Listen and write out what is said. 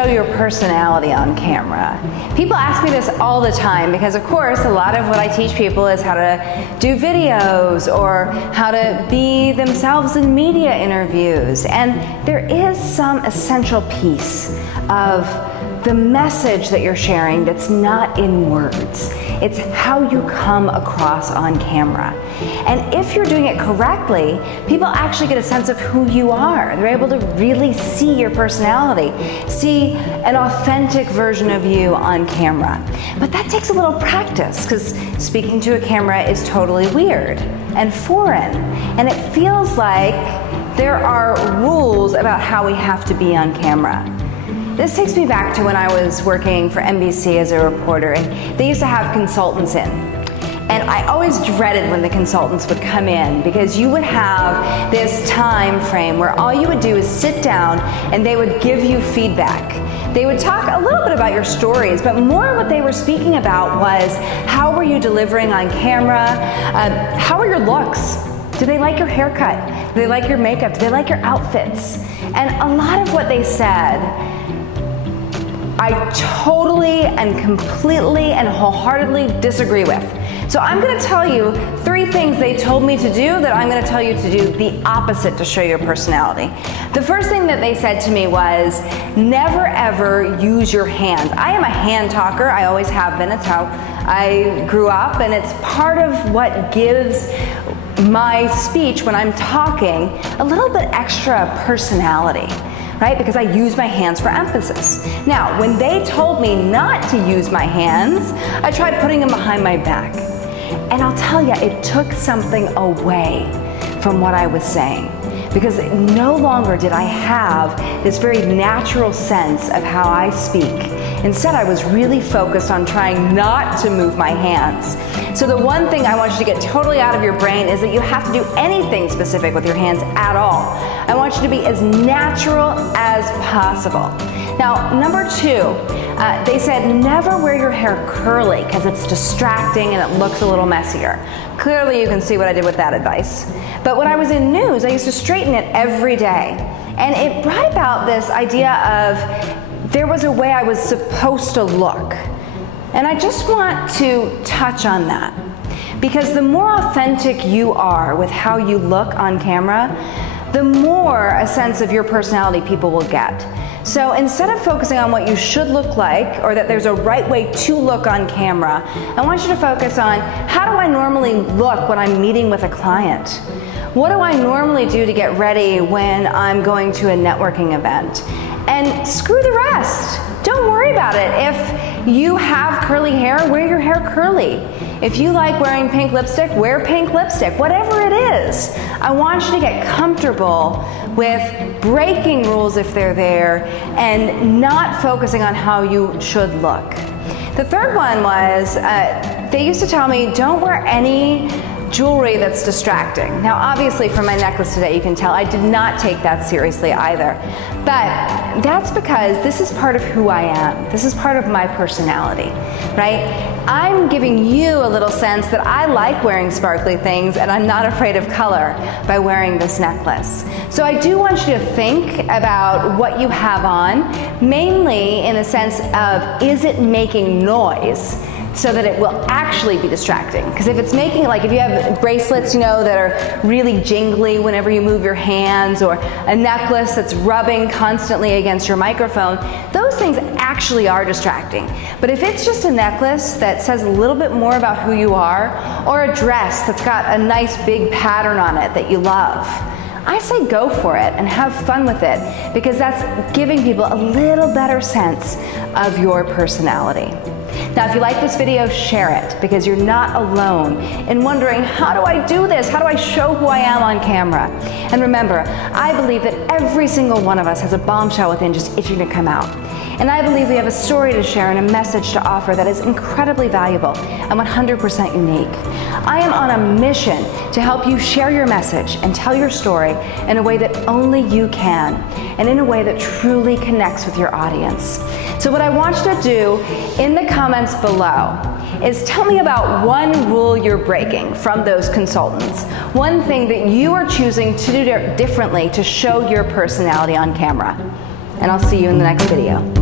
show your personality on camera? People ask me this all the time because, of course, a lot of what I teach people is how to do videos or how to be themselves in media interviews. And there is some essential piece of the message that you're sharing that's not in words. It's how you come across on camera. And if you're doing it correctly, people actually get a sense of who you are. They're able to really see your personality, see an authentic version of you on camera. But that takes a little practice because speaking to a camera is totally weird and foreign. And it feels like there are rules about how we have to be on camera. This takes me back to when I was working for NBC as a reporter, and they used to have consultants in. And I always dreaded when the consultants would come in because you would have this time frame where all you would do is sit down and they would give you feedback. They would talk a little bit about your stories, but more what they were speaking about was how were you delivering on camera, how are your looks? Do they like your haircut? Do they like your makeup? Do they like your outfits? And a lot of what they said I totally and completely and wholeheartedly disagree with. So I'm going to tell you 3 things they told me to do that I'm going to tell you to do the opposite to show your personality. The first thing that they said to me was, never ever use your hands. I am a hand talker. I always have been. It's how I grew up, and it's part of what gives my speech when I'm talking a little bit extra personality. Right? Because I use my hands for emphasis. Now, when they told me not to use my hands, I tried putting them behind my back. And I'll tell you, it took something away from what I was saying. Because no longer did I have this very natural sense of how I speak. Instead, I was really focused on trying not to move my hands. So the one thing I want you to get totally out of your brain is that you have to do anything specific with your hands at all. I want you to be as natural as possible. Now, number 2, they said never wear your hair curly because it's distracting and it looks a little messier. Clearly, you can see what I did with that advice. But when I was in news, I used to straighten it every day. And it brought about this idea of there was a way I was supposed to look. And I just want to touch on that. Because the more authentic you are with how you look on camera, the more a sense of your personality people will get. So instead of focusing on what you should look like or that there's a right way to look on camera, I want you to focus on how do I normally look when I'm meeting with a client? What do I normally do to get ready when I'm going to a networking event? And screw the rest. Don't worry about it. If you have curly hair, wear your hair curly. If you like wearing pink lipstick, wear pink lipstick. Whatever it is, I want you to get comfortable with breaking rules if they're there and not focusing on how you should look. The third one was, they used to tell me, don't wear any jewelry that's distracting. Now, obviously from my necklace today, you can tell I did not take that seriously either. But that's because this is part of who I am. This is part of my personality, right? I'm giving you a little sense that I like wearing sparkly things and I'm not afraid of color by wearing this necklace. So I do want you to think about what you have on, mainly in the sense of, is it making noise? So that it will actually be distracting. Because if it's making, like if you have bracelets, you know, that are really jingly whenever you move your hands, or a necklace that's rubbing constantly against your microphone, those things actually are distracting. But if it's just a necklace that says a little bit more about who you are, or a dress that's got a nice big pattern on it that you love, I say go for it and have fun with it, because that's giving people a little better sense of your personality. Now, if you like this video, share it, because you're not alone in wondering, how do I do this? How do I show who I am on camera? And remember, I believe that every single one of us has a bombshell within just itching to come out. And I believe we have a story to share and a message to offer that is incredibly valuable and 100% unique. I am on a mission to help you share your message and tell your story in a way that only you can, and in a way that truly connects with your audience. So what I want you to do in the comments below is tell me about one rule you're breaking from those consultants. One thing that you are choosing to do differently to show your personality on camera. And I'll see you in the next video.